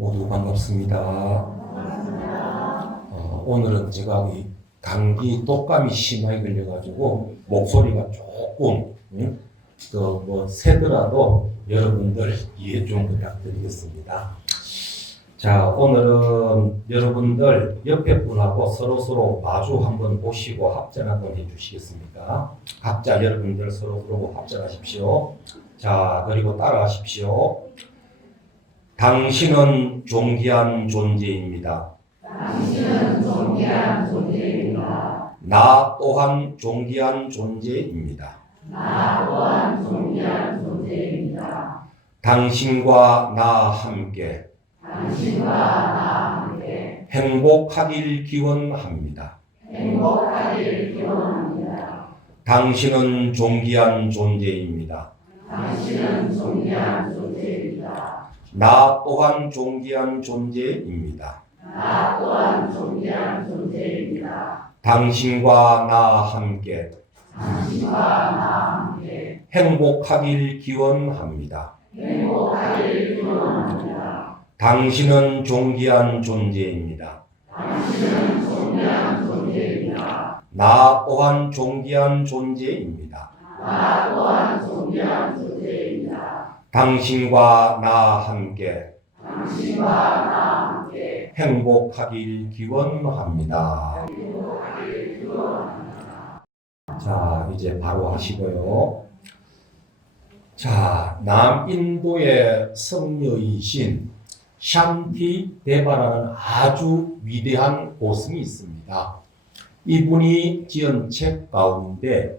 모두 반갑습니다. 오늘은 제가 이 감기 독감이 심하게 걸려가지고 목소리가 조금 새더라도 여러분들 이해 좀 부탁드리겠습니다. 자, 오늘은 여러분들 옆에 분하고 서로 마주 한번 보시고 합장 한번 해주시겠습니까? 각자 여러분들 서로 합장하십시오. 자, 그리고 따라하십시오. 당신은 존귀한 존재입니다. 당신은 존귀한 존재입니다. 나 또한 존귀한 존재입니다. 나 또한 존귀한 존재입니다. 당신과 나 함께 당신과 나 함께 행복하길 기원합니다. 행복하길 기원합니다. 당신은 존귀한 존재입니다. 당신은 존귀한 존재입니다. 나 또한 존귀한 존재입니다. 나 또한 존귀한 존재입니다. 당신과 나 함께 당신과 나 함께 행복하길 기원합니다. 행복하길 기원합니다. 당신은 존귀한 존재입니다. 당신은 존귀한 존재입니다. 나 또한 존귀한 존재입니다. 나 또한 존귀한 존재입니다. 당신과 나 함께 당신과 나 함께 행복하길 기원합니다. 행복하길 기원합니다. 자, 이제 바로 하시고요. 자, 남인도의 성녀이신 샨티 데바라는 아주 위대한 고승이 있습니다. 이분이 지은 책 가운데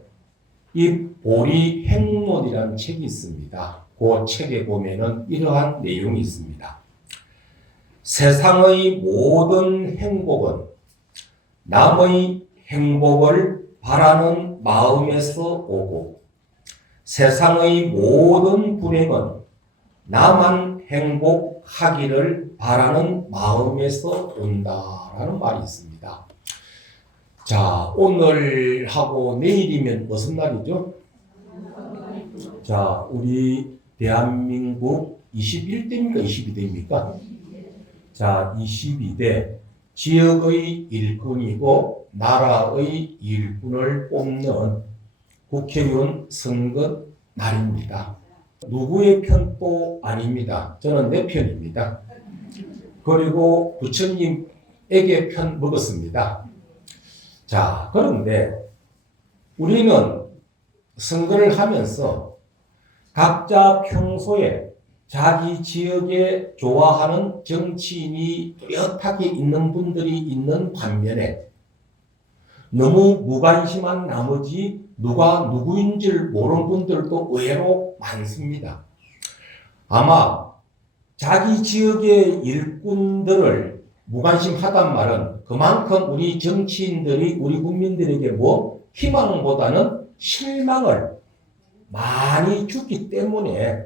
이 보리 행론이라는 책이 있습니다. 그 책에 보면은 이러한 내용이 있습니다. 세상의 모든 행복은 남의 행복을 바라는 마음에서 오고 세상의 모든 불행은 나만 행복하기를 바라는 마음에서 온다라는 말이 있습니다. 자, 오늘하고 내일이면 무슨 날이죠? 자, 우리 대한민국 21대입니까? 22대입니까? 자, 22대 지역의 일꾼이고 나라의 일꾼을 뽑는 국회의원 선거 날입니다. 누구의 편도 아닙니다. 저는 내 편입니다. 그리고 부처님에게 편 먹었습니다. 자, 그런데 우리는 선거를 하면서 각자 평소에 자기 지역에 좋아하는 정치인이 뚜렷하게 있는 분들이 있는 반면에 너무 무관심한 나머지 누가 누구인 줄 모르는 분들도 의외로 많습니다. 아마 자기 지역의 일꾼들을 무관심하단 말은 그만큼 우리 정치인들이 우리 국민들에게 희망보다는 실망을 많이 주기 때문에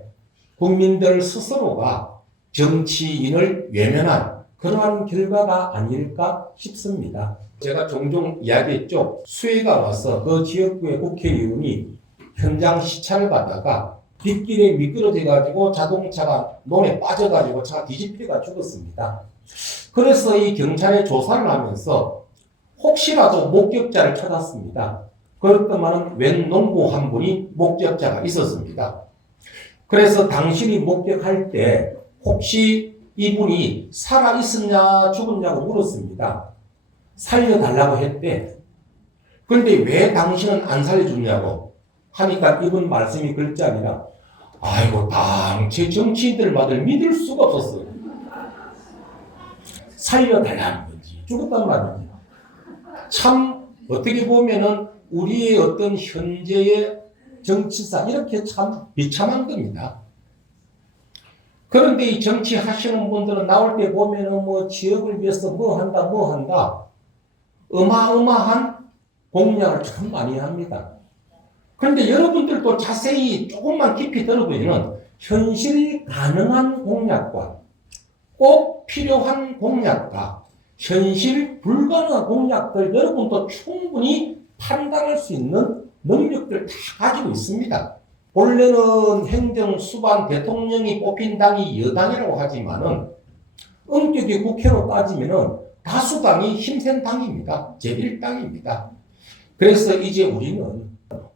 국민들 스스로가 정치인을 외면한 그러한 결과가 아닐까 싶습니다. 제가 종종 이야기했죠. 수해가 와서 그 지역구의 국회의원이 현장 시찰을 받다가 빗길에 미끄러져가지고 자동차가 논에 빠져가지고 차가 뒤집히가 죽었습니다. 그래서 이 경찰에 조사를 하면서 혹시라도 목격자를 찾았습니다. 그렇더만은 웬 농부 한 분이 목격자가 있었습니다. 그래서 당신이 목격할 때 혹시 이분이 살아있었냐 죽었냐고 물었습니다. 살려달라고 했대. 그런데 왜 당신은 안 살려줬냐고 하니까 이분 말씀이 글자 아니라 아이고 당최 정치인들마들 믿을 수가 없었어요. 살려달라는 건지 죽었단 말이지. 참 어떻게 보면은 우리의 어떤 현재의 정치사 이렇게 참 비참한 겁니다. 그런데 이 정치 하시는 분들은 나올 때 보면은 지역을 위해서 뭐 한다 어마어마한 공약을 참 많이 합니다. 그런데 여러분들도 자세히 조금만 깊이 들어보면 현실 가능한 공약과 꼭 필요한 공약과 현실 불가능한 공약들 여러분도 충분히 판단할 수 있는 능력들 다 가지고 있습니다. 원래는 행정 수반 대통령이 뽑힌 당이 여당이라고 하지만은 엄격히 국회로 따지면은 다수당이 힘센 당입니다. 제1당입니다. 그래서 이제 우리는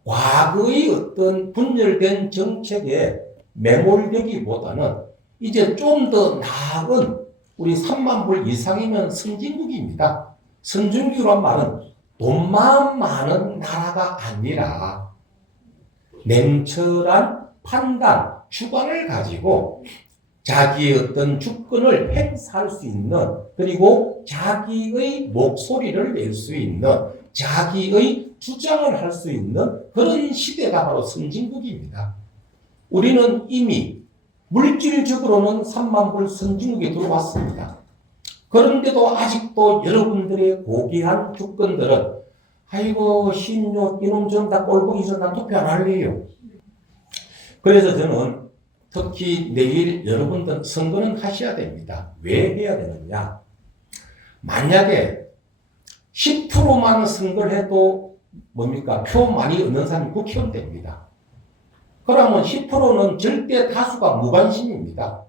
과거의 어떤 분열된 정책에 매몰되기보다는 이제 좀 더 나은 우리 3만 불 이상이면 선진국입니다. 선진국이란 말은 돈만 많은 나라가 아니라 냉철한 판단, 주관을 가지고 자기의 어떤 주권을 행사할 수 있는, 그리고 자기의 목소리를 낼 수 있는, 자기의 주장을 할 수 있는 그런 시대가 바로 선진국입니다. 우리는 이미 물질적으로는 3만 불 선진국에 들어왔습니다. 그런데도 아직도 여러분들의 고귀한 주권들은 아이고 신요 이놈 좀 다 꼴보기 전 난 투표 안 할래요. 그래서 저는 특히 내일 여러분들 선거는 하셔야 됩니다. 왜 해야 되느냐? 만약에 10%만 선거를 해도 뭡니까? 표 많이 얻는 사람이 국회의원 됩니다. 그러면 10%는 절대 다수가 무관심입니다.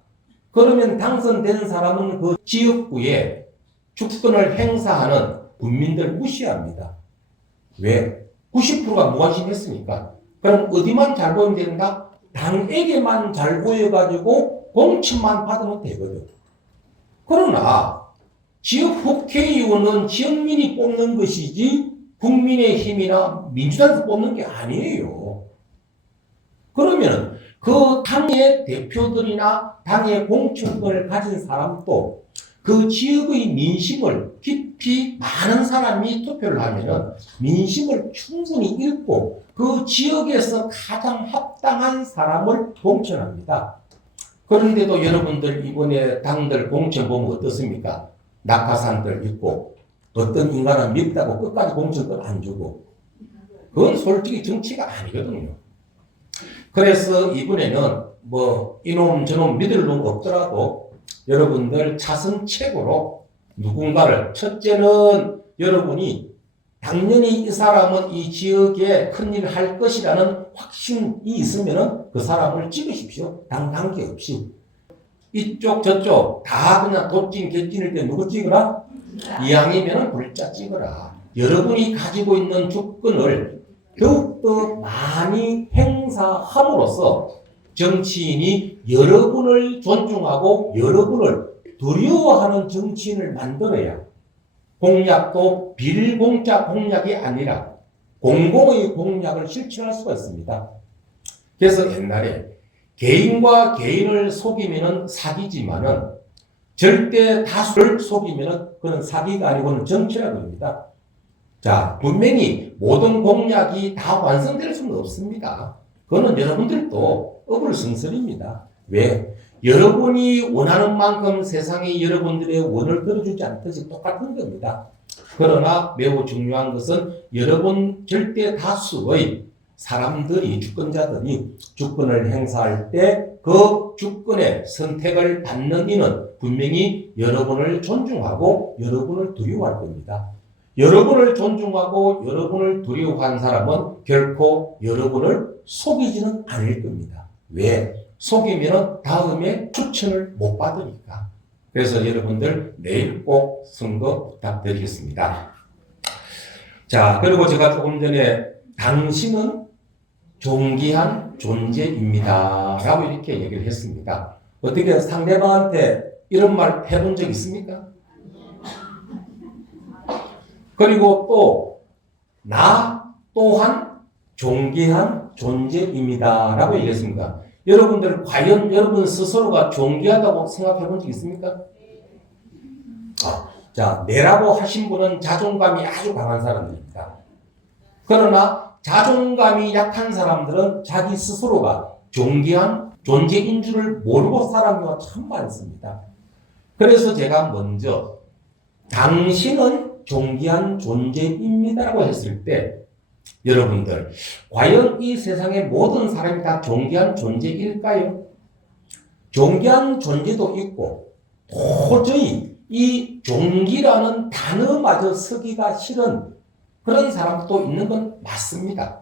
그러면 당선된 사람은 그 지역구에 주권을 행사하는 국민들 무시합니다. 왜? 90%가 무관심했으니까. 그럼 어디만 잘 보이면 된다? 당에게만 잘 보여가지고 공천만 받으면 되거든. 그러나 지역 국회의원은 지역민이 뽑는 것이지 국민의힘이나 민주당에서 뽑는 게 아니에요. 그러면 그 당의 대표들이나 당의 공천권을 가진 사람도 그 지역의 민심을 깊이 많은 사람이 투표를 하면은 민심을 충분히 읽고 그 지역에서 가장 합당한 사람을 공천합니다. 그런데도 여러분들 이번에 당들 공천 보면 어떻습니까? 낙하산들 있고 어떤 인간은 밉다고 끝까지 공천권 안 주고, 그건 솔직히 정치가 아니거든요. 그래서 이번에는 뭐 이놈 저놈 믿을 놈 없더라도 여러분들 차선책으로 누군가를, 첫째는 여러분이 당연히 이 사람은 이 지역에 큰일을 할 것이라는 확신이 있으면은 그 사람을 찍으십시오. 당 관계없이. 이쪽 저쪽 다 그냥 도찐 개찐일 때 누구 찍으라? 이왕이면은 불자 찍어라. 여러분이 가지고 있는 주권을 더욱더 많이 행사함으로써 정치인이 여러분을 존중하고 여러분을 두려워하는 정치인을 만들어야 공약도 빌공짜 공약이 아니라 공공의 공약을 실천할 수가 있습니다. 그래서 옛날에 개인과 개인을 속이면은 사기지만은 절대 다수를 속이면은 그건 사기가 아니고는 정치라고 합니다. 자, 분명히 모든 공약이 다 완성될 수는 없습니다. 그거는 여러분들도 어불성설입니다. 왜? 여러분이 원하는 만큼 세상에 여러분들의 원을 들어주지 않듯이 똑같은 겁니다. 그러나 매우 중요한 것은 여러분 절대 다수의 사람들이, 주권자들이 주권을 행사할 때 그 주권의 선택을 받는 이는 분명히 여러분을 존중하고 여러분을 두려워할 겁니다. 여러분을 존중하고 여러분을 두려워한 사람은 결코 여러분을 속이지는 않을 겁니다. 왜? 속이면 다음에 추천을 못 받으니까. 그래서 여러분들 내일 꼭 선거 부탁드리겠습니다. 자, 그리고 제가 조금 전에 당신은 존귀한 존재입니다 라고 이렇게 얘기를 했습니다. 어떻게 상대방한테 이런 말 해본 적 있습니까? 그리고 또 나 또한 존귀한 존재입니다 라고 얘기했습니다. 여러분들 과연 여러분 스스로가 존귀하다고 생각해 본 적 있습니까? 자, 내라고 하신 분은 자존감이 아주 강한 사람들입니다. 그러나 자존감이 약한 사람들은 자기 스스로가 존귀한 존재인 줄을 모르고 살아가는 경우가 참 많습니다. 그래서 제가 먼저 당신은 존귀한 존재입니다라고 했을 때 여러분들 과연 이 세상의 모든 사람이 다 존귀한 존재일까요? 존귀한 존재도 있고 도저히 이 존귀라는 단어마저 쓰기가 싫은 그런 사람도 있는 건 맞습니다.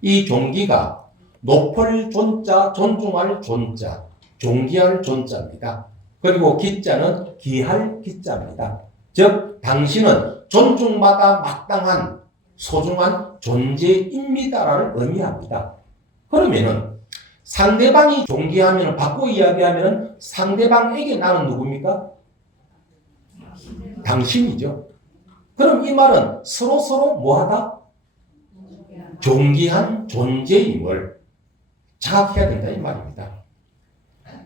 이 존귀가 높을 존자, 존중할 존자, 존귀할 존자입니다. 그리고 기자는 기할 기자입니다. 즉 당신은 존중받아 마땅한 소중한 존재입니다라는 의미합니다. 그러면은 상대방이 존귀하면 바꿔 이야기하면 상대방에게 나는 누굽니까? 당신이죠. 그럼 이 말은 서로 뭐하다? 존귀한 존재임을 자각해야 된다 이 말입니다.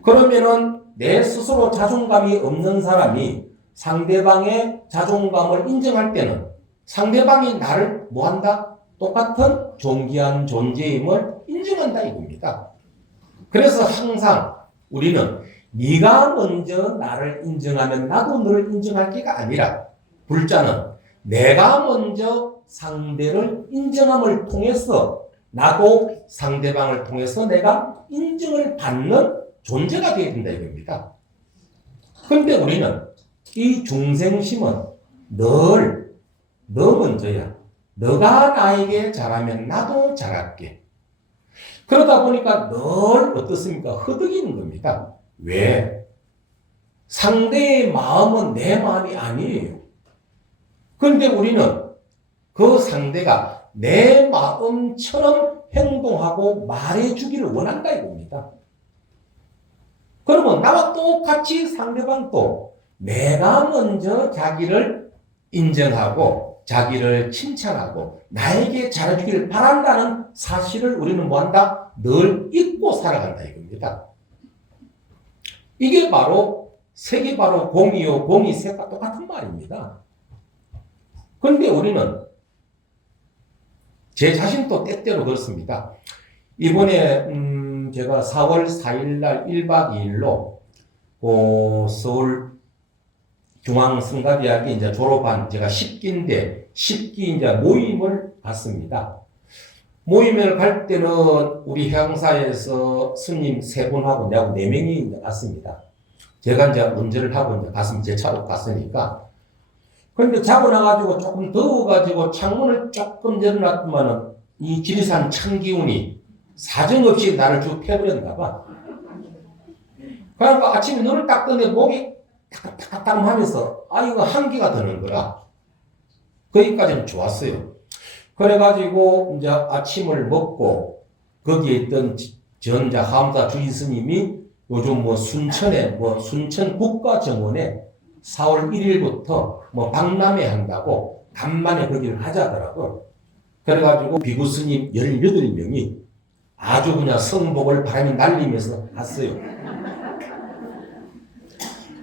그러면은 내 스스로 자존감이 없는 사람이 상대방의 자존감을 인정할 때는 상대방이 나를 뭐한다? 똑같은 존귀한 존재임을 인정한다 이겁니다. 그래서 항상 우리는 네가 먼저 나를 인정하면 나도 너를 인정할 게가 아니라 불자는 내가 먼저 상대를 인정함을 통해서 나도 상대방을 통해서 내가 인정을 받는 존재가 되어야 된다 이겁니다. 그런데 우리는 이 중생심은 늘 너 먼저야. 너가 나에게 잘하면 나도 잘할게. 그러다 보니까 늘 어떻습니까? 허덕이는 겁니다. 왜? 상대의 마음은 내 마음이 아니에요. 그런데 우리는 그 상대가 내 마음처럼 행동하고 말해주기를 원한다 이겁니다. 그러면 나와 똑같이 상대방도 내가 먼저 자기를 인정하고 자기를 칭찬하고 나에게 잘해주기를 바란다는 사실을 우리는 뭐한다? 늘 잊고 살아간다 이겁니다. 이게 바로 색이 바로 공이요 공이 색과 똑같은 말입니다. 그런데 우리는 제 자신도 때때로 그렇습니다. 이번에 제가 4월 4일 날 1박 2일로 서울 중앙성가대학에 이제 졸업한 제가 10기인데 10기 이제 모임을 갔습니다. 모임을 갈 때는 우리 향사에서 스님 3분하고 내하고 4명이 이제 갔습니다. 제가 이제 운전을 하고 이제 갔으면 제 차로 갔으니까. 그런데 자고 나가지고 조금 더워가지고 창문을 조금 열어놨더만은 이 지리산 찬 기운이 사정없이 나를 쭉 패버렸나 봐. 그러니까 아침에 눈을 딱 뜨는데 목이 따끔따끔 하면서 이거 한기가 드는 거라. 거기까지는 좋았어요. 그래가지고 이제 아침을 먹고 거기에 있던 전자 하암사 주의 스님이 요즘 순천에 순천 국가정원에 4월 1일부터 박람회 한다고 간만에 거기를 가자더라고. 그래가지고 비구 스님 18명이 아주 그냥 성복을 바람이 날리면서 갔어요.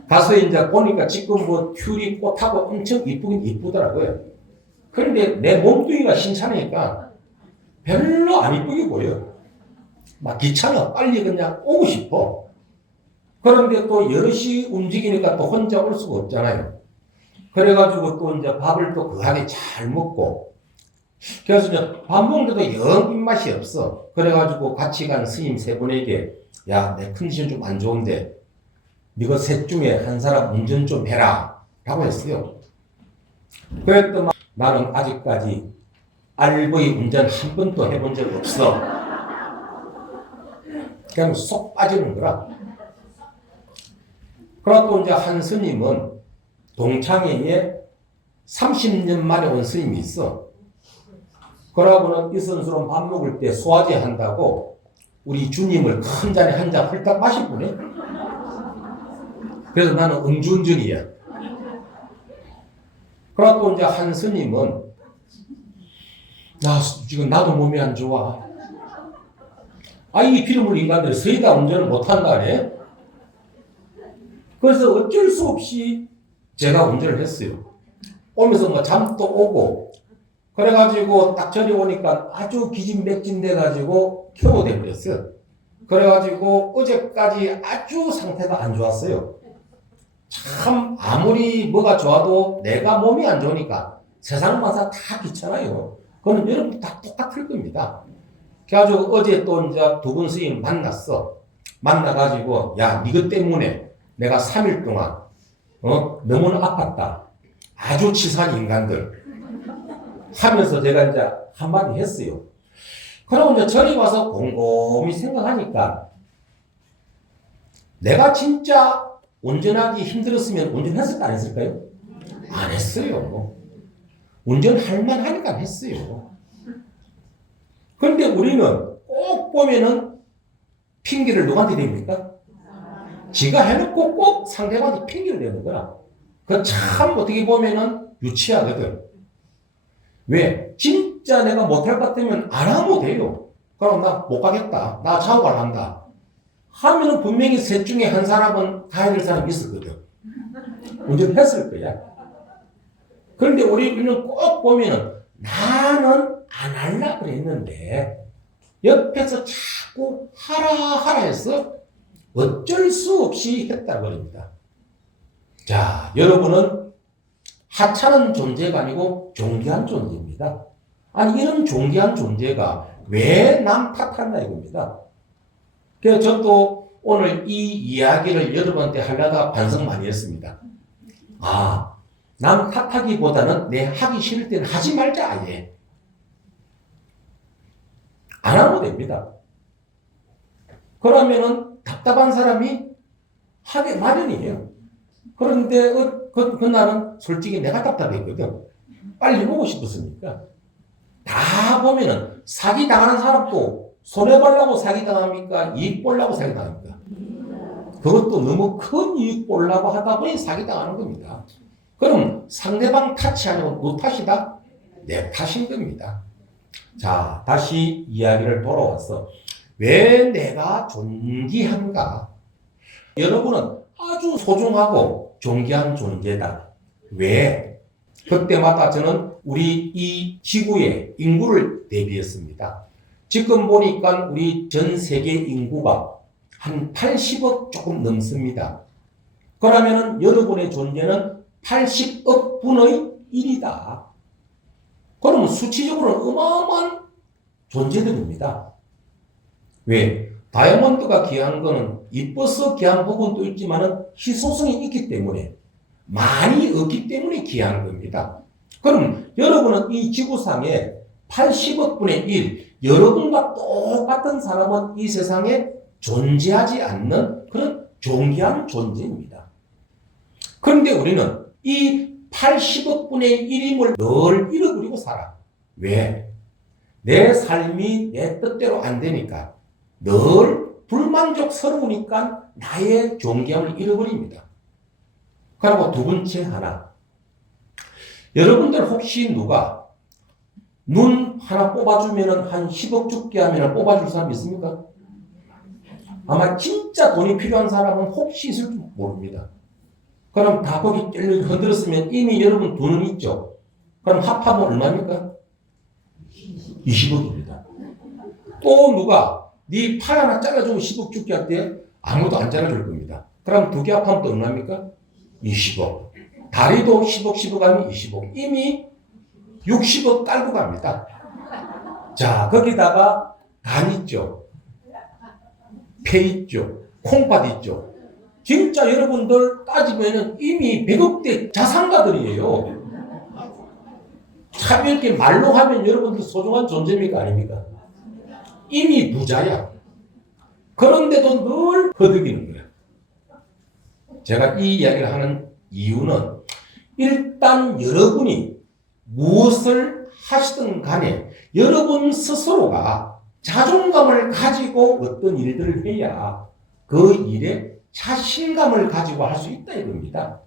가서 이제 보니까 지금 튤이 꽃하고 엄청 이쁘긴 이쁘더라고요. 그런데 내 몸뚱이가 신찮으니까 별로 안 이쁘게 보여. 막 귀찮아. 빨리 그냥 오고 싶어. 그런데 또 여럿이 움직이니까 또 혼자 올 수가 없잖아요. 그래가지고 또 이제 밥을 또 거하게 잘 먹고. 그래서 이제 밥 먹는데도 영 입맛이 없어. 그래가지고 같이 간 스님 3분에게 야, 내 컨디션 좀 안 좋은데 너가 셋 중에 한 사람 운전 좀 해라 라고 했어요. 그랬더니 나는 아직까지 RV 운전 한 번도 해본 적 없어. 그냥 쏙 빠지는 거라. 그러고 이제 한 스님은 동창회에 30년 만에 온 스님이 있어. 그러고는 이 선수는 밥 먹을 때 소화제 한다고 우리 주님을 큰 잔에 한 잔 훌떡 마실 뿐이. 그래서 나는 음주운전이야. 그러고 이제 한 스님은 지금 나도 몸이 안 좋아. 이 피름을 인간들이 서이다 운전을 못한다네. 그래서 어쩔 수 없이 제가 운전을 했어요. 오면서 잠도 오고 그래가지고 딱 저리 오니까 아주 기진맥진돼가지고 켜워돼 버렸어요. 그래가지고 어제까지 아주 상태가 안 좋았어요. 참 아무리 뭐가 좋아도 내가 몸이 안 좋으니까 세상마다 다 귀찮아요. 그건 여러분 다 똑같을 겁니다. 그래가지고 어제 또 이제 2분 스님 만났어. 만나가지고 야 니것 때문에 내가 3일 동안 너무나 아팠다. 아주 치사한 인간들 하면서 제가 이제 한마디 했어요. 그러고 이제 저리 와서 곰곰이 생각하니까 내가 진짜 운전하기 힘들었으면 운전했을까 안 했을까요? 안 했어요. 운전할 만하니까 했어요. 그런데 우리는 꼭 보면은 핑계를 누구한테 댑니까? 지가 해놓고 꼭 상대방한테 핑계를 대는 거라. 그 참 어떻게 보면은 유치하거든. 왜? 진짜 내가 못할 것 같으면 안 하면 돼요. 그럼 나 못 가겠다. 나 자고갈 한다. 하면은 분명히 셋 중에 한 사람은 가야 될 사람이 있었거든. 운전했을 거야. 그런데 우리는 꼭 보면은 나는 안 하려고 그랬는데 옆에서 자꾸 하라 해서 어쩔 수 없이 했다고 합니다. 자, 여러분은 하찮은 존재가 아니고 존귀한 존재입니다. 아니, 이런 존귀한 존재가 왜 남 탓한다 이겁니다. 그래서 저도 오늘 이 이야기를 여러분한테 하려다가 반성 많이 했습니다. 아, 남 탓하기보다는 내 하기 싫을 때는 하지 말자, 아예. 안 하면 됩니다. 그러면은 답답한 사람이 하게 마련이에요. 그런데 그날은 솔직히 내가 답답했거든. 빨리 오고 싶었으니까. 다 보면은 사기당하는 사람도 손해보려고 사기당합니까? 이익 보려고 사기당합니까? 그것도 너무 큰 이익 보려고 하다 보니 사기당하는 겁니다. 그럼 상대방 탓이 아니고 너 탓이다? 내 탓인 겁니다. 자, 다시 이야기를 돌아와서 왜 내가 존귀한가? 여러분은 아주 소중하고 존귀한 존재다. 왜? 그때마다 저는 우리 이 지구의 인구를 대비했습니다. 지금 보니까 우리 전 세계 인구가 한 80억 조금 넘습니다. 그러면은 여러분의 존재는 80억 분의 1이다. 그러면 수치적으로는 어마어마한 존재들입니다. 왜? 다이아몬드가 귀한 거는 이뻐서 귀한 부분도 있지만은 희소성이 있기 때문에 많이 없기 때문에 귀한 겁니다. 그럼 여러분은 이 지구상에 80억 분의 1, 여러분과 똑같은 사람은 이 세상에 존재하지 않는 그런 존귀한 존재입니다. 그런데 우리는 이 80억 분의 1임을 늘 잃어버리고 살아. 왜? 내 삶이 내 뜻대로 안 되니까. 늘 불만족스러우니까 나의 존귀함을 잃어버립니다. 그리고 두 번째 하나. 여러분들 혹시 누가 눈 하나 뽑아주면 한 10억 줄게 하면 뽑아줄 사람 있습니까? 아마 진짜 돈이 필요한 사람은 혹시 있을 줄 모릅니다. 그럼 다 거기 흔들었으면 이미 여러분 돈은 있죠. 그럼 합하면 얼마입니까? 20억입니다. 또 누가 네 팔 하나 잘라주면 10억 줄게 할 때 아무도 안 잘라줄 겁니다. 그럼 두 개 합하면 또 얼마입니까? 20억. 다리도 10억, 10억 하면 20억. 이미 60억 깔고 갑니다. 자, 거기다가 간 있죠. 폐 있죠. 콩팥 있죠. 진짜 여러분들 따지면 이미 100억대 자산가들이에요. 참 이렇게 말로 하면 여러분들 소중한 존재입니까? 아닙니까? 이미 부자야. 그런데도 늘 허덕이는 거야. 제가 이 이야기를 하는 이유는 일단 여러분이 무엇을 하시든 간에 여러분 스스로가 자존감을 가지고 어떤 일들을 해야 그 일에 자신감을 가지고 할 수 있다 이겁니다.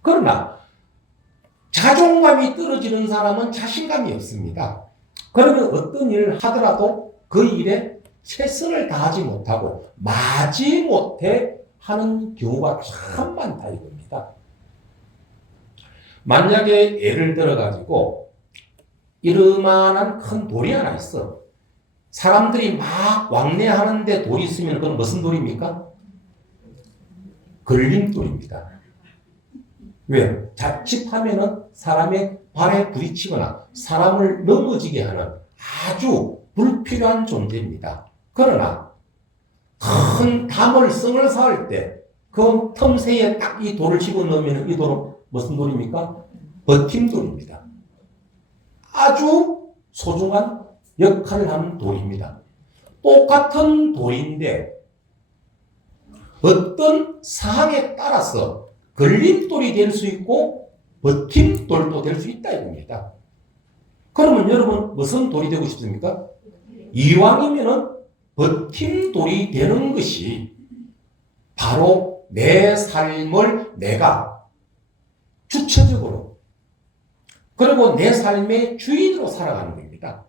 그러나 자존감이 떨어지는 사람은 자신감이 없습니다. 그러면 어떤 일을 하더라도 그 일에 최선을 다하지 못하고 마지 못해 하는 경우가 참 많다 이겁니다. 만약에 예를 들어 가지고 이러만한 큰 돌이 하나 있어. 사람들이 막 왕래하는데 돌이 있으면 그건 무슨 돌입니까? 걸림돌입니다. 왜? 자칫하면은 사람의 발에 부딪히거나 사람을 넘어지게 하는 아주 불필요한 존재입니다. 그러나 큰 담을 성을 쌓을 때 그 틈새에 딱 이 돌을 집어넣으면 이 돌은 무슨 돌입니까? 버팀돌입니다. 아주 소중한 역할을 하는 돌입니다. 똑같은 돌인데 어떤 사항에 따라서 걸림돌이 될 수 있고 버팀돌도 될 수 있다 이겁니다. 그러면 여러분 무슨 돌이 되고 싶습니까? 이왕이면은 버팀돌이 되는 것이 바로 내 삶을 내가 주체적으로 그리고 내 삶의 주인으로 살아가는 겁니다.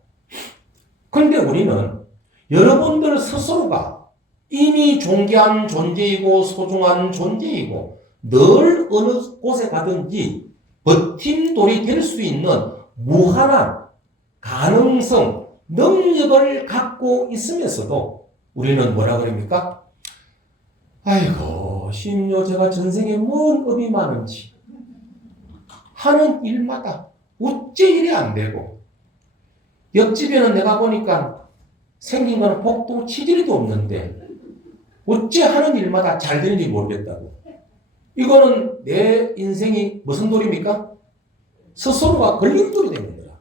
그런데 우리는 여러분들 스스로가 이미 존귀한 존재이고 소중한 존재이고 늘 어느 곳에 가든지 버팀돌이 될 수 있는 무한한 가능성, 능력을 갖고 있으면서도 우리는 뭐라 그럽니까? 아이고, 심지어 제가 전생에 뭔 업이 많은지 하는 일마다 어째 일이 안 되고 옆집에는 내가 보니까 생긴 거는 복도 치질이도 없는데 어째 하는 일마다 잘 되는지 모르겠다고. 이거는 내 인생이 무슨 돌입니까? 스스로가 걸림돌이 되는 거야.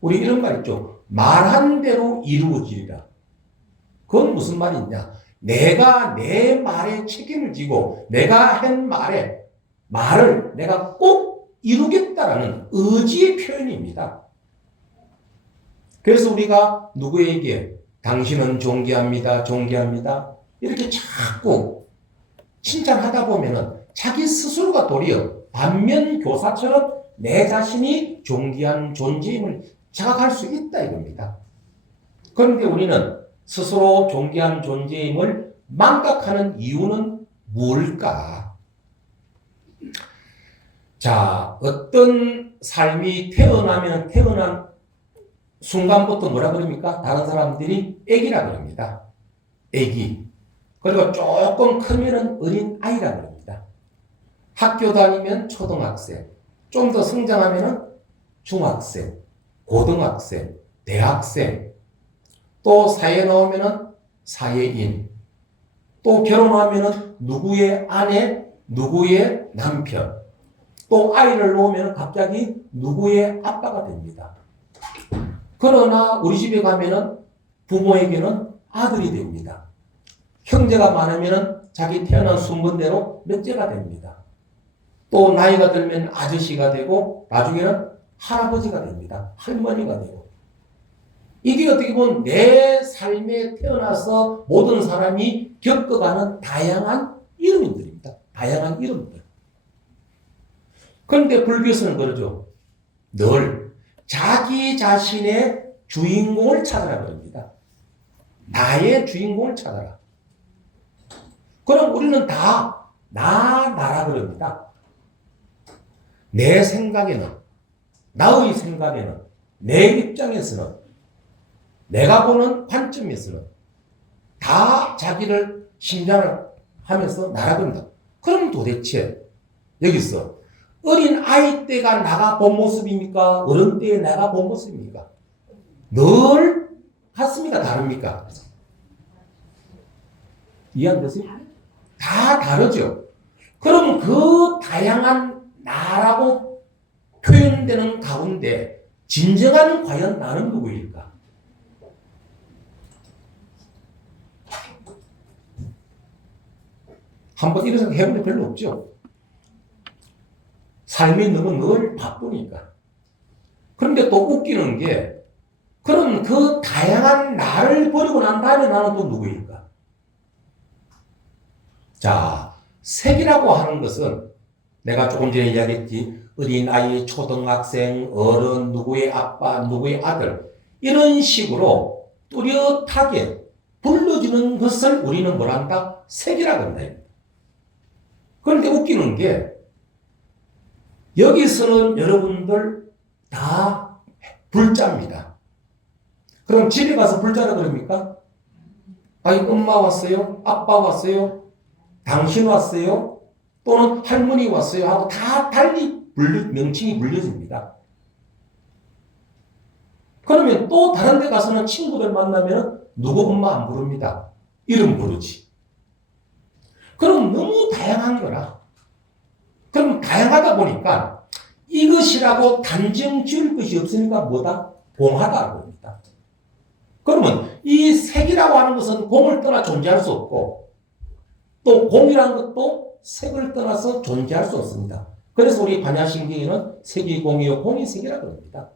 우리 이런 말 있죠. 말한 대로 이루어지리라. 그건 무슨 말이냐? 내가 내 말에 책임을 지고 내가 한 말을 내가 꼭 이루겠다라는 의지의 표현입니다. 그래서 우리가 누구에게 당신은 존귀합니다. 존귀합니다. 이렇게 자꾸 칭찬하다 보면은 자기 스스로가 도리어 반면교사처럼 내 자신이 존귀한 존재임을 자각할 수 있다 이겁니다. 그런데 우리는 스스로 존귀한 존재임을 망각하는 이유는 뭘까? 자, 어떤 삶이 태어난 순간부터 뭐라 그럽니까? 다른 사람들이 애기라 그럽니다. 애기. 그리고 조금 크면은 어린 아이라 그럽니다. 학교 다니면 초등학생, 좀 더 성장하면은 중학생, 고등학생, 대학생, 또 사회에 나오면은 사회인, 또 결혼하면은 누구의 아내, 누구의 남편, 또 아이를 놓으면 갑자기 누구의 아빠가 됩니다. 그러나 우리 집에 가면은 부모에게는 아들이 됩니다. 형제가 많으면은 자기 태어난 순번대로 몇째가 됩니다. 또 나이가 들면 아저씨가 되고 나중에는 할아버지가 됩니다. 할머니가 되고. 이게 어떻게 보면 내 삶에 태어나서 모든 사람이 겪어가는 다양한 이름들입니다. 다양한 이름들. 그런데 불교에서는 그러죠. 늘 자기 자신의 주인공을 찾아라 그럽니다. 나의 주인공을 찾아라. 그럼 우리는 다 나라 그럽니다. 내 생각에는, 나의 생각에는, 내 입장에서는, 내가 보는 관점에서는 다 자기를 심장을 하면서 나라 그럽니다. 그럼 도대체 여기서 어린 아이 때가 나가 본 모습입니까? 어른 때에 나가 본 모습입니까? 늘 같습니까? 다릅니까? 이해 안 되세요? 다 다르죠. 그럼 그 다양한 나라고 표현되는 가운데 진정한 과연 나는 누구일까? 한번 이런 생각 해본 적 별로 없죠. 삶이 너무 늘 바쁘니까. 그런데 또 웃기는 게 그럼 그 다양한 나를 버리고 난 다음에 나는 또 누구일까? 자, 색이라고 하는 것은 내가 조금 전에 이야기했지. 어린아이, 초등학생, 어른, 누구의 아빠, 누구의 아들 이런 식으로 뚜렷하게 불러주는 것을 우리는 뭐라 한다? 색이라고 한다. 그런데 웃기는 게 여기서는 여러분들 다 불자입니다. 그럼 집에 가서 불자라 그럽니까? 아니, 엄마 왔어요? 아빠 왔어요? 당신 왔어요? 또는 할머니 왔어요? 하고 다 달리 명칭이 불려집니다. 그러면 또 다른 데 가서는 친구들 만나면 누구 엄마 안 부릅니다. 이름 부르지. 그럼 너무 다양한 거라. 그럼 다양하다 보니까 이것이라고 단정 지을 것이 없으니까 뭐다? 공하다고 합니다. 그러면 이 색이라고 하는 것은 공을 떠나 존재할 수 없고 또 공이라는 것도 색을 떠나서 존재할 수 없습니다. 그래서 우리 반야신경에는 색이 공이요 공이 색이라고 합니다.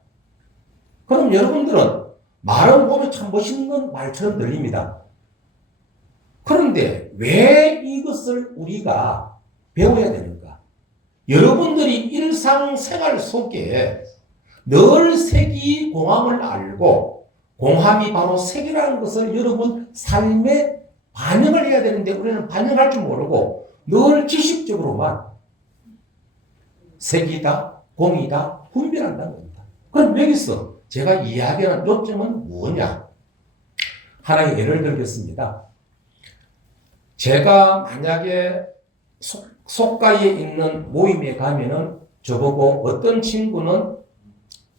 그럼 여러분들은 말은 보면 참 멋있는 말처럼 들립니다. 그런데 왜 이것을 우리가 배워야 되는가? 여러분들이 일상생활 속에 늘 색이 공함을 알고 공함이 바로 색이라는 것을 여러분 삶에 반영을 해야 되는데 우리는 반영할 줄 모르고 늘 지식적으로만 색이다, 공이다 분별한다는 겁니다. 그럼 여기서 제가 이야기하는 요점은 뭐냐? 하나의 예를 들겠습니다. 제가 만약에 속가에 있는 모임에 가면은 저보고 어떤 친구는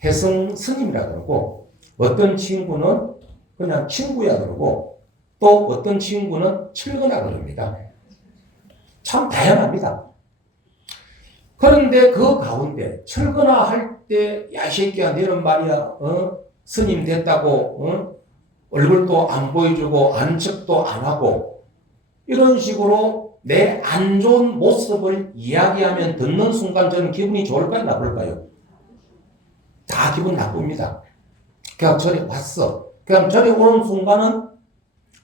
혜성 스님이라 그러고 어떤 친구는 그냥 친구야 그러고 또 어떤 친구는 철거나 그럽니다. 참 다양합니다. 그런데 그 가운데 철거나 할 때 야 이 새끼야 너는 말이야 스님 됐다고 얼굴도 안 보여주고 안척도 안 하고 이런 식으로 내 안 좋은 모습을 이야기하면 듣는 순간 저는 기분이 좋을까요 나쁠까요? 다 기분 나쁩니다. 그냥 절에 왔어. 그냥 절에 오는 순간은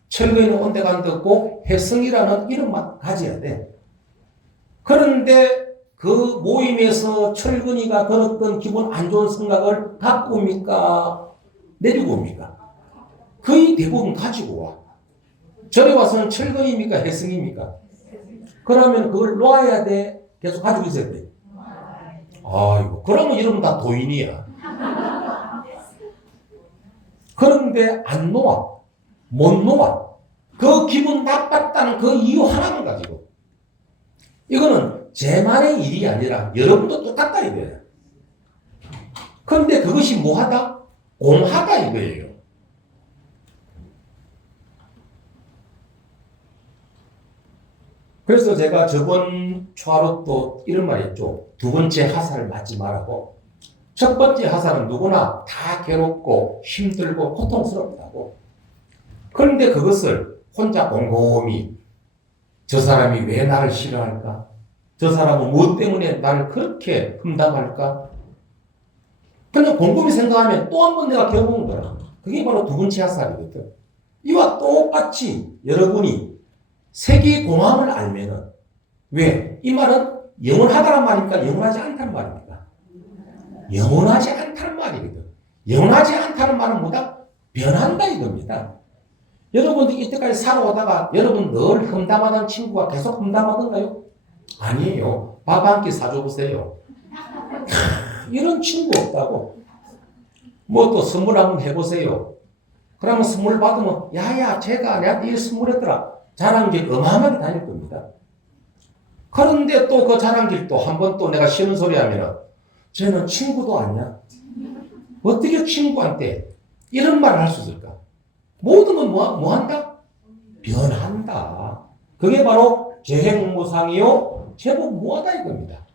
철거에는 온데가 안 듣고 혜성이라는 이름만 가져야 돼. 그런데 그 모임에서 철근이가 들었던 기분 안 좋은 생각을 갖고 옵니까? 내리고 옵니까? 거의 대부분 가지고 와. 절에 와서는 철근입니까? 혜성입니까? 그러면 그걸 놓아야 돼? 계속 가지고 있어야 돼? 아이고, 그러면 이러면 다 도인이야. 그런데 안 놓아. 못 놓아. 그 기분 나빴다는 그 이유 하나만 가지고. 이거는 제만의 일이 아니라 여러분도 똑같다 이거예요. 그런데 그것이 뭐하다? 공하다 이거예요. 그래서 제가 저번 초하루 또 이런 말 했죠. 두 번째 하사를 맞지 말라고. 첫 번째 하사는 누구나 다 괴롭고 힘들고 고통스럽다고. 그런데 그것을 혼자 곰곰이 저 사람이 왜 나를 싫어할까? 저 사람은 무엇 때문에 나를 그렇게 험담할까? 그냥 곰곰이 생각하면 또 한 번 내가 겪은 거야. 그게 바로 두 번째 하사이거든. 이와 똑같이 여러분이 색이 공함을 알면은 왜? 이 말은 영원하다는 말입니까? 영원하지 않다는 말입니까? 영원하지 않다는 말이거든. 영원하지 않다는 말은 뭐다? 변한다 이겁니다. 여러분들 이때까지 살아오다가 여러분 늘 험담하던 친구가 계속 험담하던가요? 아니에요. 밥 한 끼 사줘보세요. 이런 친구 없다고. 뭐 또 선물 한번 해보세요. 그러면 선물 받으면 야야 제가 내한테 이 선물했더라. 자랑길 어마어마하게 다닐 겁니다. 그런데 또 그 자랑길 또 한 번 또 내가 싫은 소리 하면은 쟤는 친구도 아니야. 어떻게 친구한테 이런 말을 할 수 있을까? 모든 건 뭐 한다? 변한다. 그게 바로 재행무상이요 제법 무하다 이겁니다.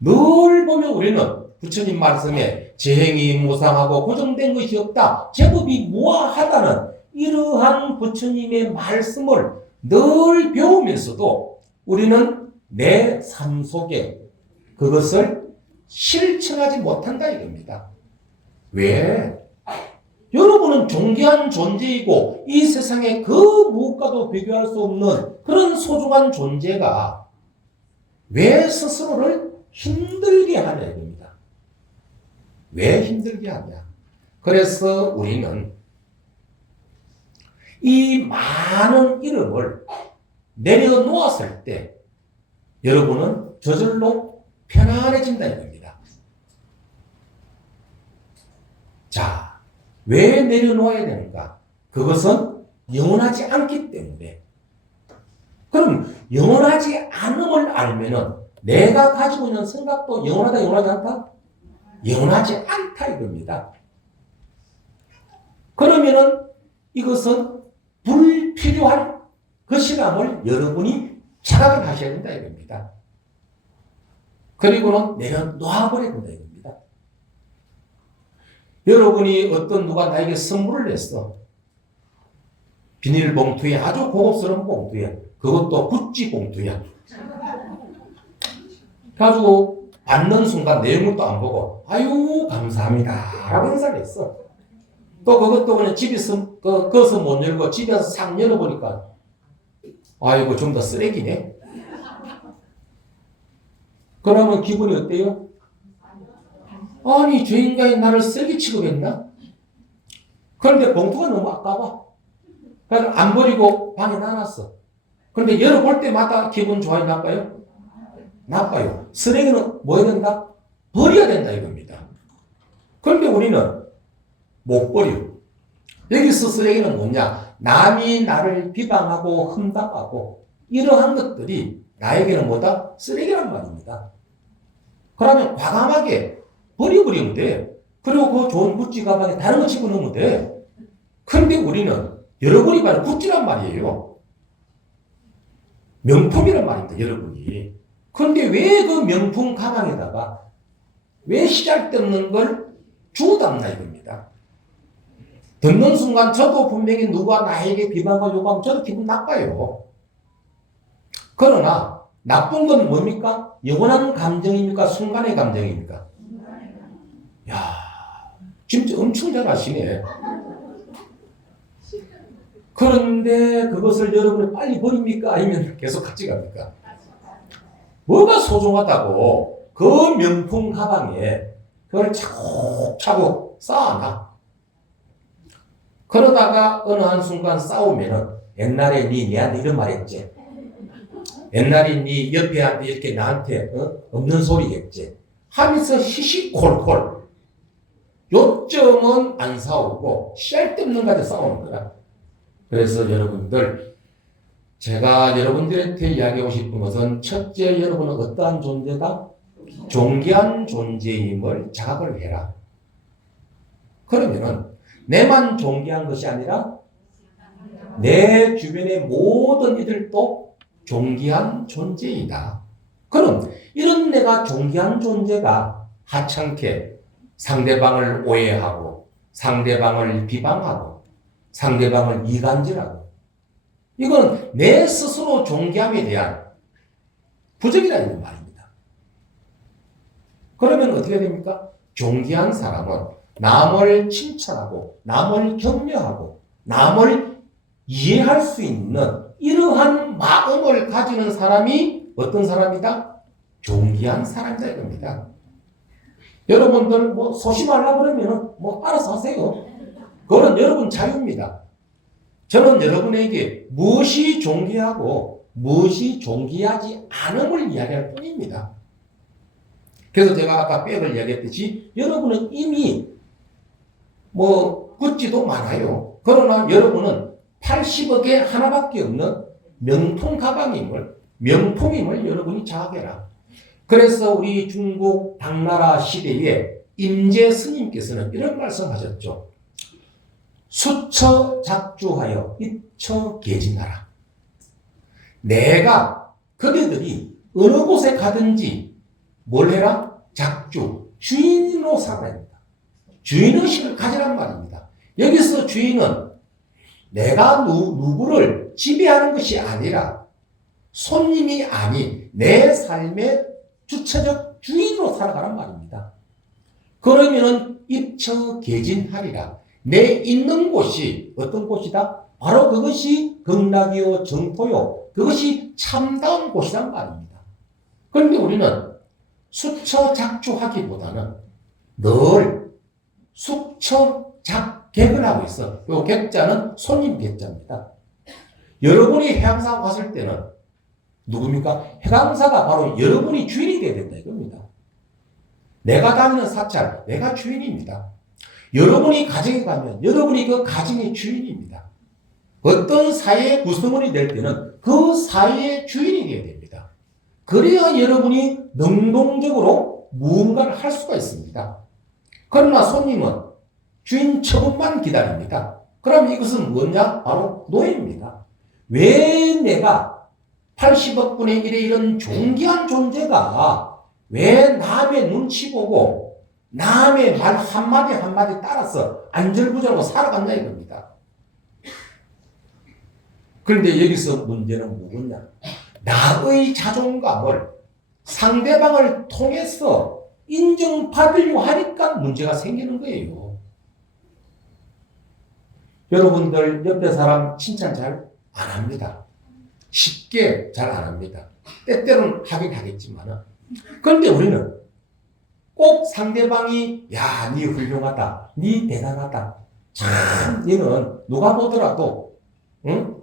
늘 보면 우리는 부처님 말씀에 재행이 무상하고 고정된 것이 없다. 제법이 무하다는 이러한 부처님의 말씀을 늘 배우면서도 우리는 내 삶 속에 그것을 실천하지 못한다 이겁니다. 왜? 여러분은 존귀한 존재이고 이 세상에 그 무엇과도 비교할 수 없는 그런 소중한 존재가 왜 스스로를 힘들게 하냐 이겁니다. 왜 힘들게 하냐? 그래서 우리는 이 많은 이름을 내려놓았을 때 여러분은 저절로 편안해진다 이겁니다. 자, 왜 내려놓아야 되는가? 그것은 영원하지 않기 때문에. 그럼 영원하지 않음을 알면은 내가 가지고 있는 생각도 영원하다, 영원하지 않다? 영원하지 않다 이겁니다. 그러면은 이것은 불필요한 것이람을 여러분이 자각을 하셔야 된다 이겁니다. 그리고는 내려놓아버려야 된다 이겁니다. 여러분이 어떤 누가 나에게 선물을 냈어. 비닐봉투에 아주 고급스러운 봉투에 그것도 구찌 봉투야. 그래가지고 받는 순간 내용도 안 보고 아유 감사합니다 라고 인사를 했어. 또 그것도 그냥 집에서 거기서 못 열고 집에서 싹 열어보니까 아이고 좀 더 쓰레기네. 그러면 기분이 어때요? 아니 저 인간이 나를 쓰레기 취급했나? 그런데 봉투가 너무 아까워. 그래서 안 버리고 방에 놔놨어. 그런데 열어볼 때마다 기분 좋아요 나빠요? 나빠요. 쓰레기는 뭐 해야 된다? 버려야 된다 이겁니다. 그런데 우리는 못 버려. 여기서 쓰레기는 뭐냐? 남이 나를 비방하고 흠담하고 이러한 것들이 나에게는 뭐다? 쓰레기란 말입니다. 그러면 과감하게 버려버리면 돼. 그리고 그 좋은 구찌 가방에 다른 거 집어넣으면 돼. 그런데 우리는 여러분이 바로 구찌란 말이에요. 명품이란 말입니다. 여러분이. 그런데 왜 그 명품 가방에다가 왜 시잘데없는 걸 주워 담나 이겁니다. 듣는 순간 저도 분명히 누가 나에게 비방과 요구하면 저도 기분 나빠요. 그러나 나쁜 건 뭡니까? 영원한 감정입니까? 순간의 감정입니까? 야, 진짜 엄청 잘하시네. 그런데 그것을 여러분이 빨리 버립니까? 아니면 계속 같이 갑니까? 뭐가 소중하다고 그 명품 가방에 그걸 차곡차곡 쌓아놔. 그러다가 어느 한순간 싸우면은 옛날에 니한테 이런 말 했지. 옛날에 니 옆에한테 이렇게 나한테 없는 소리 했지. 하면서 시시콜콜. 요점은 안 싸우고 쓸데없는 가지고 싸우는 거야. 그래서 여러분들 제가 여러분들한테 이야기하고 싶은 것은 첫째 여러분은 어떠한 존재다? 존귀한 존재임을 자각을 해라. 그러면은 내만 존귀한 것이 아니라 내 주변의 모든 이들도 존귀한 존재이다. 그럼 이런 내가 존귀한 존재가 하찮게 상대방을 오해하고 상대방을 비방하고 상대방을 이간질하고 이건 내 스스로 존귀함에 대한 부정이라는 말입니다. 그러면 어떻게 됩니까? 존귀한 사람은 남을 칭찬하고 남을 격려하고 남을 이해할 수 있는 이러한 마음을 가지는 사람이 어떤 사람이다? 존귀한 사람이다 이겁니다. 여러분들 뭐 소심하려고 그러면 뭐 알아서 하세요. 그건 여러분 자유입니다. 저는 여러분에게 무엇이 존귀하고 무엇이 존귀하지 않음을 이야기할 뿐입니다. 그래서 제가 아까 백을 이야기했듯이 여러분은 이미 뭐 구찌도 많아요. 그러나 여러분은 80억에 하나밖에 없는 명품 가방임을 명품임을 여러분이 자각해라. 그래서 우리 중국 당나라 시대에 임재 스님께서는 이런 말씀하셨죠. 수처 작주하여 입처 계진하라. 내가 그대들이 어느 곳에 가든지 뭘 해라? 작주, 주인으로 살아야 합니다. 주인의식을 가지란 말입니다. 여기서 주인은 내가 누구를 지배하는 것이 아니라 손님이 아닌 내 삶의 주체적 주인으로 살아가란 말입니다. 그러면은 입처계진하리라. 내 있는 곳이 어떤 곳이다? 바로 그것이 극락이요 정토요. 그것이 참다운 곳이란 말입니다. 그런데 우리는 수처작주하기보다는 늘 숙처작객을 하고 있어. 이 객자는 손님 객자입니다. 여러분이 해양사 갔을 때는 누굽니까? 해강사가 바로 여러분이 주인이 되어야 된다 이겁니다. 내가 다니는 사찰, 내가 주인입니다. 여러분이 가정에 가면 여러분이 그 가정의 주인입니다. 어떤 사회의 구성원이 될 때는 그 사회의 주인이 되어야 됩니다. 그래야 여러분이 능동적으로 무언가를 할 수가 있습니다. 그러나 손님은 주인 처분만 기다립니다. 그럼 이것은 뭐냐? 바로 노예입니다. 왜 내가 80억 분의 1의 이런 존귀한 존재가 왜 남의 눈치 보고 남의 말 한마디 한마디 따라서 안절부절하고 살아간다 이겁니다. 그런데 여기서 문제는 뭐냐? 나의 자존감을 상대방을 통해서 인정받으려고 하니까 문제가 생기는 거예요. 여러분들 옆에 사람 칭찬 잘 안 합니다. 쉽게 잘 안 합니다. 때때로는 하긴 하겠지만. 그런데 우리는 꼭 상대방이 야, 니 훌륭하다, 니 대단하다, 참 니는 누가 보더라도 응?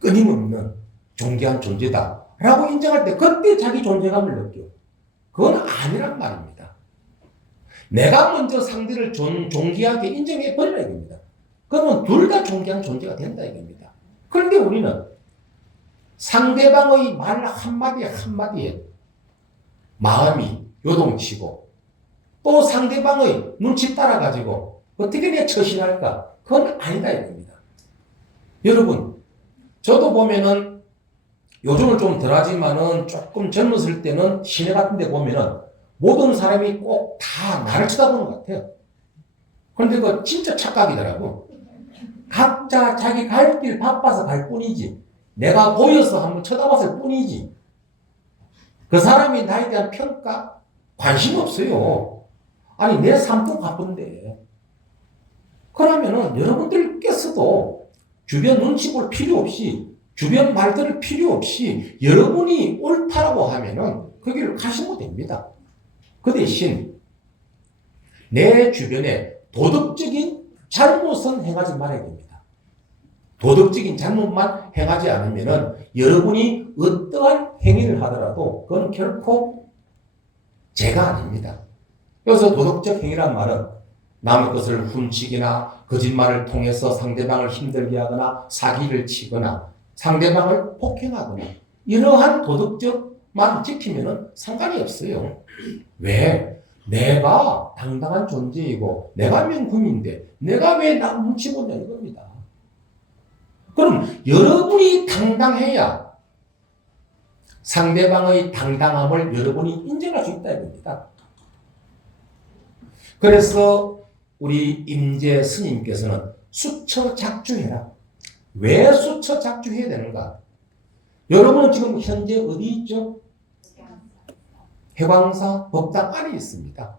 끊임없는 존귀한 존재다 라고 인정할 때 그때 자기 존재감을 느껴. 그건 아니란 말입니다. 내가 먼저 상대를 존귀하게 인정해 버리라 이겁니다. 그러면 둘 다 존귀한 존재가 된다 이겁니다. 그런데 우리는 상대방의 말 한마디 한마디에 마음이 요동치고 또 상대방의 눈치 따라가지고 어떻게 내 처신할까? 그건 아니다 이겁니다. 여러분, 저도 보면은 요즘은 좀 덜하지만은 조금 젊었을 때는 시내 같은 데 보면은 모든 사람이 꼭 다 나를 쳐다보는 것 같아요. 그런데 그거 진짜 착각이더라고. 각자 자기 갈 길 바빠서 갈 뿐이지. 내가 보여서 한번 쳐다봤을 뿐이지. 그 사람이 나에 대한 평가 관심 없어요. 아니 내 삶도 바쁜데. 그러면은 여러분들께서도 주변 눈치 볼 필요 없이 주변 말 들을 필요 없이 여러분이 옳다라고 하면은 그 길을 가시면 됩니다. 그 대신 내 주변에 도덕적인 잘못은 행하지 말아야 됩니다. 도덕적인 잘못만 행하지 않으면은 여러분이 어떠한 행위를 하더라도 그건 결코 죄가 아닙니다. 여기서 도덕적 행위란 말은 남의 것을 훔치거나 거짓말을 통해서 상대방을 힘들게 하거나 사기를 치거나 상대방을 폭행하거나 이러한 도덕적만 지키면은 상관이 없어요. 왜? 내가 당당한 존재이고 내가 명품인데 내가 왜 남 눈치 보냐 이겁니다. 그럼 여러분이 당당해야 상대방의 당당함을 여러분이 인정할 수 있다 이겁니다. 그래서 우리 임재 스님께서는 수처작주해라. 왜 수처작주해야 되는가? 여러분은 지금 현재 어디 있죠? 해광사 법당 안에 있습니다.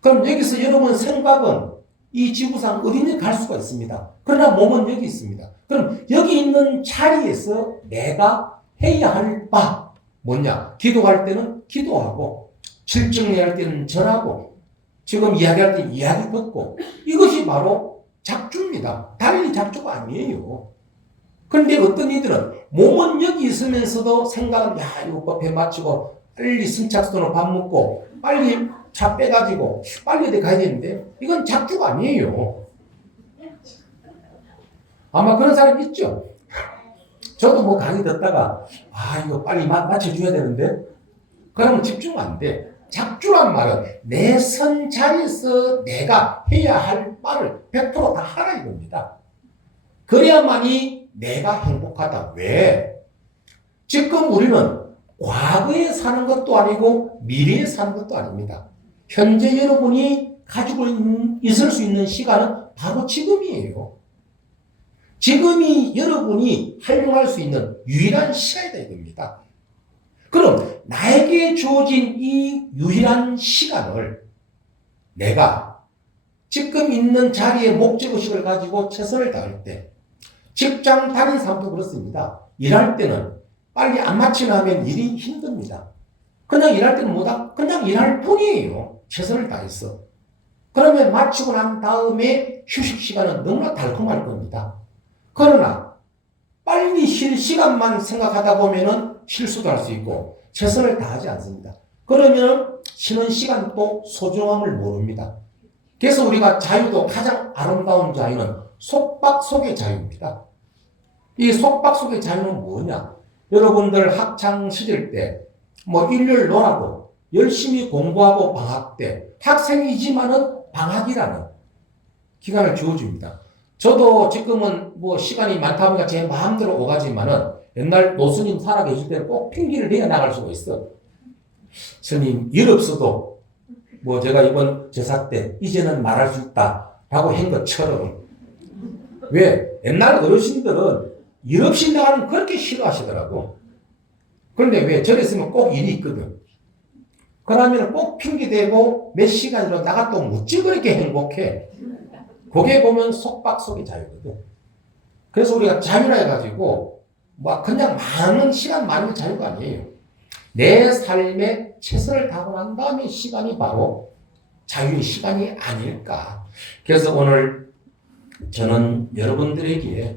그럼 여기서 여러분 생각은 이 지구상 어디든 갈 수가 있습니다. 그러나 몸은 여기 있습니다. 그럼 여기 있는 자리에서 내가 해야 할 바 뭐냐? 기도할 때는 기도하고 실증할 때는 절하고 지금 이야기할 때 이야기 듣고 이것이 바로 작주입니다. 달리 작주가 아니에요. 그런데 어떤 이들은 몸은 여기 있으면서도 생각은 야 이거 법회 마치고 빨리 승착선으로 밥 먹고 빨리 차 빼가지고 빨리 어디 가야 되는데 이건 작주가 아니에요. 아마 그런 사람 있죠. 저도 뭐 강의 듣다가 아 이거 빨리 마쳐줘야 되는데 그러면 집중 안 돼. 작주란 말은 내 선 자리에서 내가 해야 할 바를 100%다 하라 이겁니다. 그래야만이 내가 행복하다. 왜? 지금 우리는 과거에 사는 것도 아니고 미래에 사는 것도 아닙니다. 현재 여러분이 가지고 있을 수 있는 시간은 바로 지금이에요. 지금이 여러분이 활용할 수 있는 유일한 시간이다 이겁니다. 그럼 나에게 주어진 이 유일한 시간을 내가 지금 있는 자리의 목적의식을 가지고 최선을 다할 때 직장 다니는 사람도 그렇습니다. 일할 때는 빨리 안 마치면 하면 일이 힘듭니다. 그냥 일할 때는 뭐다? 그냥 일할 뿐이에요. 최선을 다해서. 그러면 마치고 난 다음에 휴식 시간은 너무나 달콤할 겁니다. 그러나 빨리 쉴 시간만 생각하다 보면은 실수도 할 수 있고 최선을 다하지 않습니다. 그러면 쉬는 시간도 소중함을 모릅니다. 그래서 우리가 자유도 가장 아름다운 자유는 속박 속의 자유입니다. 이 속박 속의 자유는 뭐냐? 여러분들 학창 시절 때 뭐 일요일 놀아도 열심히 공부하고 방학 때 학생이지만은 방학이라는 기간을 주어줍니다. 저도 지금은 뭐 시간이 많다 보니까 제 마음대로 오가지만은 옛날 노스님 살아계실 때는 꼭 핑계를 내어 나갈 수가 있어. 스님 일 없어도 뭐 제가 이번 제사 때 이제는 말할 수 있다라고 한 것처럼 왜? 옛날 어르신들은 일 없이 나가는 거 그렇게 싫어하시더라고. 그런데 왜? 절에 있으면 꼭 일이 있거든. 그러면 꼭 핑계대고 몇 시간이라도 나갔다 오면 어찌 그렇게 행복해. 그게 보면 속박속의 자유거든. 그래서 우리가 자유라 해가지고 막 그냥 많은 시간 많은 자유가 아니에요. 내 삶에 최선을 다하고 난 다음에 시간이 바로 자유의 시간이 아닐까. 그래서 오늘 저는 여러분들에게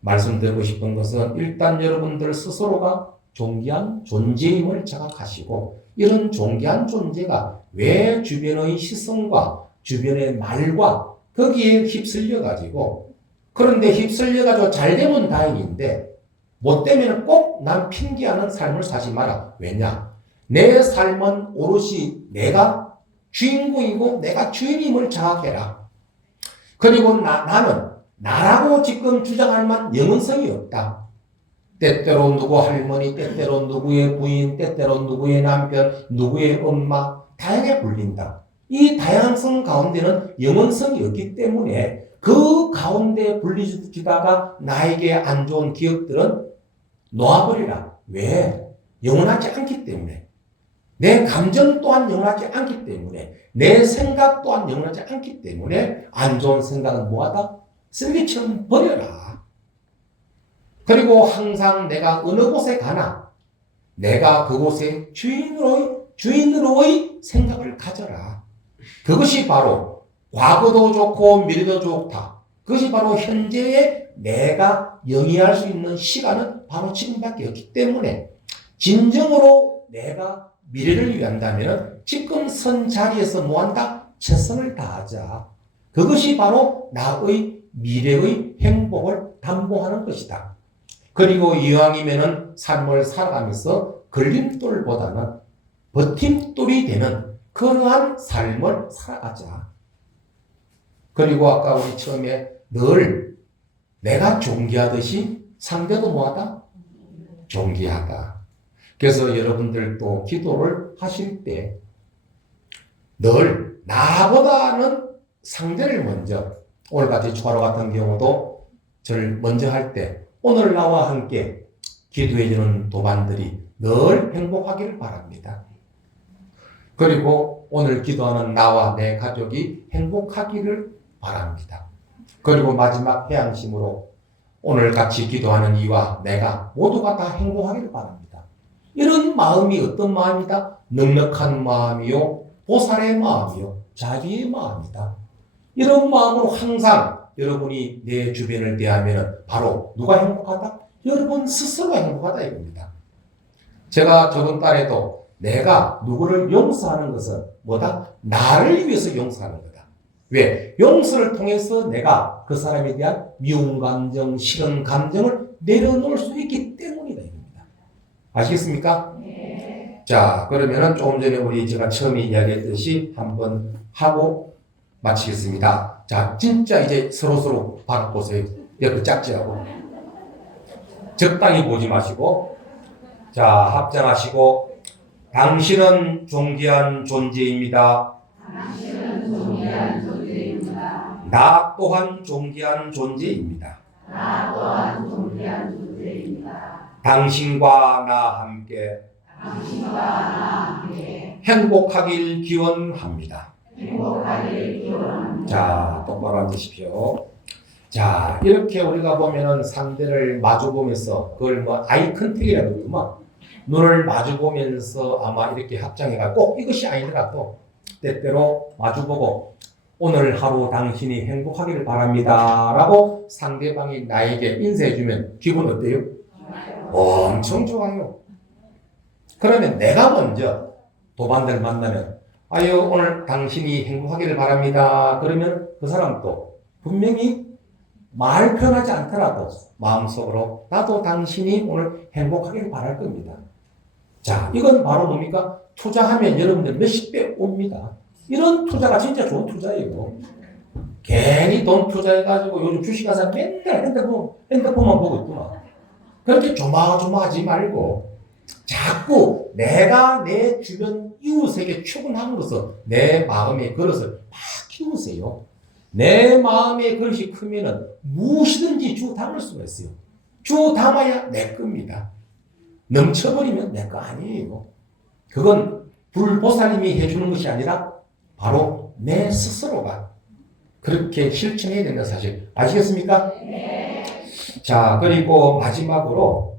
말씀드리고 싶은 것은 일단 여러분들 스스로가 존귀한 존재임을 자각하시고 이런 존귀한 존재가 왜 주변의 시선과 주변의 말과 거기에 휩쓸려 가지고 그런데 휩쓸려 가지고 잘 되면 다행인데 못 되면 꼭 난 핑계하는 삶을 사지 마라. 왜냐? 내 삶은 오롯이 내가 주인공이고 내가 주인임을 자각해라. 그리고 나는 나라고 지금 주장할 만 영원성이 없다. 때때로 누구 할머니, 때때로 누구의 부인, 때때로 누구의 남편, 누구의 엄마 다양하게 불린다. 이 다양성 가운데는 영원성이 없기 때문에 그 가운데 불리지다가 나에게 안 좋은 기억들은 놓아버리라. 왜? 영원하지 않기 때문에. 내 감정 또한 영원하지 않기 때문에 내 생각 또한 영원하지 않기 때문에 안 좋은 생각은 뭐하다? 쓰레기처럼 버려라. 그리고 항상 내가 어느 곳에 가나 내가 그곳에 주인으로의 생각을 가져라. 그것이 바로 과거도 좋고 미래도 좋다. 그것이 바로 현재의 내가 영위할 수 있는 시간은 바로 지금밖에 없기 때문에 진정으로 내가 미래를 위한다면 지금 선 자리에서 뭐한다? 최선을 다하자. 그것이 바로 나의 미래의 행복을 담보하는 것이다. 그리고 이왕이면은 삶을 살아가면서 걸림돌보다는 버팀돌이 되는 그러한 삶을 살아가자. 그리고 아까 우리 처음에 늘 내가 존귀하듯이 상대도 뭐하다? 존귀하다. 그래서 여러분들도 기도를 하실 때 늘 나보다는 상대를 먼저 오늘같이 초하루 같은 경우도 저를 먼저 할 때 오늘 나와 함께 기도해주는 도반들이 늘 행복하기를 바랍니다. 그리고 오늘 기도하는 나와 내 가족이 행복하기를 바랍니다. 그리고 마지막 해양심으로 오늘 같이 기도하는 이와 내가 모두가 다 행복하기를 바랍니다. 이런 마음이 어떤 마음이다? 넉넉한 마음이요, 보살의 마음이요, 자비의 마음이다. 이런 마음으로 항상 여러분이 내 주변을 대하면 바로 누가 행복하다? 여러분 스스로가 행복하다 이겁니다. 제가 저번 달에도 내가 누구를 용서하는 것은 뭐다? 나를 위해서 용서하는 거다. 왜? 용서를 통해서 내가 그 사람에 대한 미운 감정, 싫은 감정을 내려놓을 수 있기 때문이다 이겁니다. 아시겠습니까? 네. 자, 그러면은 조금 전에 제가 처음에 이야기했듯이 한번 하고 마치겠습니다. 자, 진짜 이제 서로 바라보세요. 옆에 짝지하고. 적당히 보지 마시고. 자, 합장하시고. 당신은 존귀한 존재입니다. 당신은 존귀한 존재입니다. 나 또한 존귀한 존재입니다. 나 또한 존귀한 존재입니다. 당신과 나 함께 당신과 나 함께 행복하길 기원합니다. 행복하기를 기원합니다. 자, 똑바로 앉으십시오. 자, 이렇게 우리가 보면은 상대를 마주보면서 그걸 뭐 아이 컨택이라고 그러면 눈을 마주보면서 아마 이렇게 합장해가 꼭 이것이 아니더라도 때때로 마주보고 오늘 하루 당신이 행복하기를 바랍니다 라고 상대방이 나에게 인사해주면 기분 어때요? 엄청 좋아요. 그러면 내가 먼저 도반들 만나면 아유 오늘 당신이 행복하기를 바랍니다 그러면 그 사람도 분명히 말 표현하지 않더라도 마음속으로 나도 당신이 오늘 행복하기를 바랄 겁니다. 자, 이건 바로 뭡니까? 투자하면 여러분들 몇십 배 옵니다. 이런 투자가 진짜 좋은 투자예요. 괜히 돈 투자해가지고 요즘 주식하사 맨날 핸드폰만 보고 있구나. 그렇게 조마조마하지 말고 자꾸 내가 내 주변 이웃에게 출근함으로써 내 마음의 그릇을 막 키우세요. 내 마음의 그릇이 크면은 무엇이든지 주 담을 수가 있어요. 주 담아야 내 겁니다. 넘쳐버리면 내 거 아니에요. 그건 불보살님이 해주는 것이 아니라 바로 내 스스로가 그렇게 실천해야 된다 사실 아시겠습니까? 네. 자, 그리고 마지막으로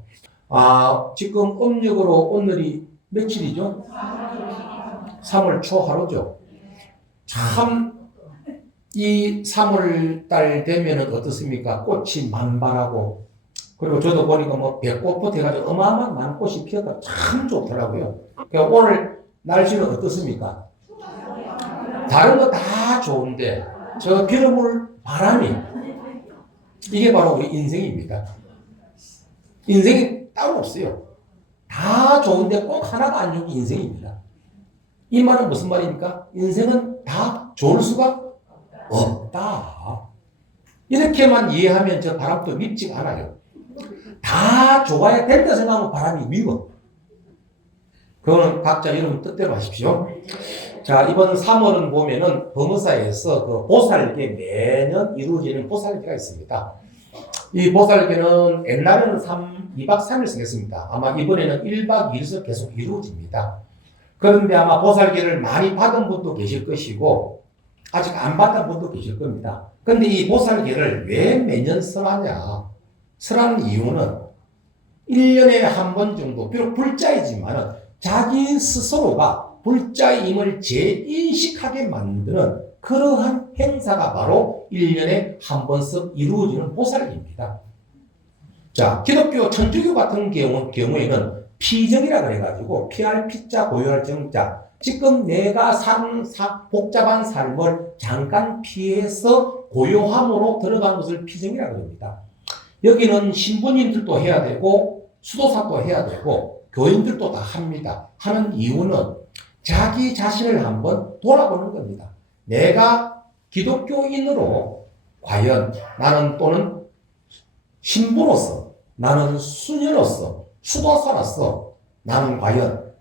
지금 음력으로 오늘이 며칠이죠? 3월 초하루죠. 참 이 3월 달 되면은 어떻습니까? 꽃이 만발하고 그리고 저도 보니까 뭐 백꽃부터 해가지고 어마어마한 많은 꽃이 피었다 참 좋더라고요. 그러니까 오늘 날씨는 어떻습니까? 다른 거 다 좋은데 저 빌어볼 바람이 이게 바로 우리 인생입니다. 인생이 따로 없어요. 다 좋은데 꼭 하나가 안 좋은 게 인생입니다. 이 말은 무슨 말입니까? 인생은 다 좋을 수가 없다. 이렇게만 이해하면 저 바람도 밉지가 않아요. 다 좋아야 된다 생각하면 바람이 미워. 그거는 각자 여러분 뜻대로 하십시오. 자, 이번 3월은 보면은 범어사에서 그 보살계 매년 이루어지는 보살계가 있습니다. 이 보살계는 옛날에는 2박 3일 생겼습니다. 아마 이번에는 1박 2일에서 계속 이루어집니다. 그런데 아마 보살계를 많이 받은 분도 계실 것이고 아직 안 받은 분도 계실 겁니다. 그런데 이 보살계를 왜 매년 설하냐? 설하는 이유는 1년에 한 번 정도, 비록 불자이지만 자기 스스로가 불자임을 재인식하게 만드는 그러한 행사가 바로 1년에 한 번씩 이루어지는 보살계입니다. 자, 기독교, 천주교 같은 경우에는 피정이라 그래가지고 피할 피자, 고요할 정자. 지금 내가 사는 복잡한 삶을 잠깐 피해서 고요함으로 들어간 것을 피정이라 그럽니다. 여기는 신부님들도 해야 되고 수도사도 해야 되고 교인들도 다 합니다. 하는 이유는 자기 자신을 한번 돌아보는 겁니다. 내가 기독교인으로 과연 나는 또는 신부로서 나는 수녀로서 수도사로서 나는 과연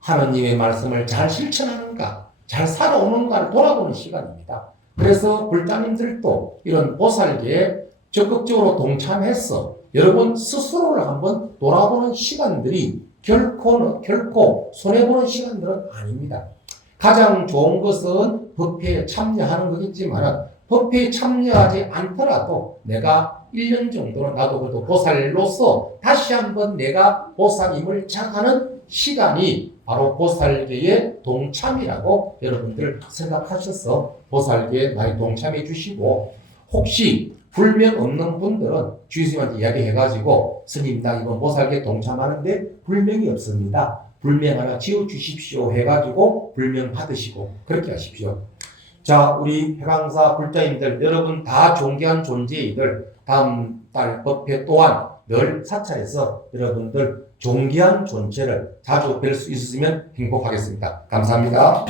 하느님의 말씀을 잘 실천하는가 잘 살아오는가를 돌아보는 시간입니다. 그래서 불자님들도 이런 보살계에 적극적으로 동참해서 여러분 스스로를 한번 돌아보는 시간들이 결코 손해보는 시간들은 아닙니다. 가장 좋은 것은 법회에 참여하는 거겠지만 법회에 참여하지 않더라도 내가 1년 정도는 나도 그래도 보살로서 다시 한번 내가 보살임을 자각하는 시간이 바로 보살계의 동참이라고 여러분들 생각하셔서 보살계에 많이 동참해 주시고 혹시 불명 없는 분들은 주의스님한테 이야기해가지고 스님 나 이번 보살계 동참하는데 불명이 없습니다. 불명 하나 지어주십시오 해가지고 불명 받으시고 그렇게 하십시오. 자, 우리 해강사 불자님들 여러분 다 존귀한 존재이들 다음 달 법회 또한 늘 사찰에서 여러분들 존귀한 존재를 자주 뵐 수 있으면 행복하겠습니다. 감사합니다.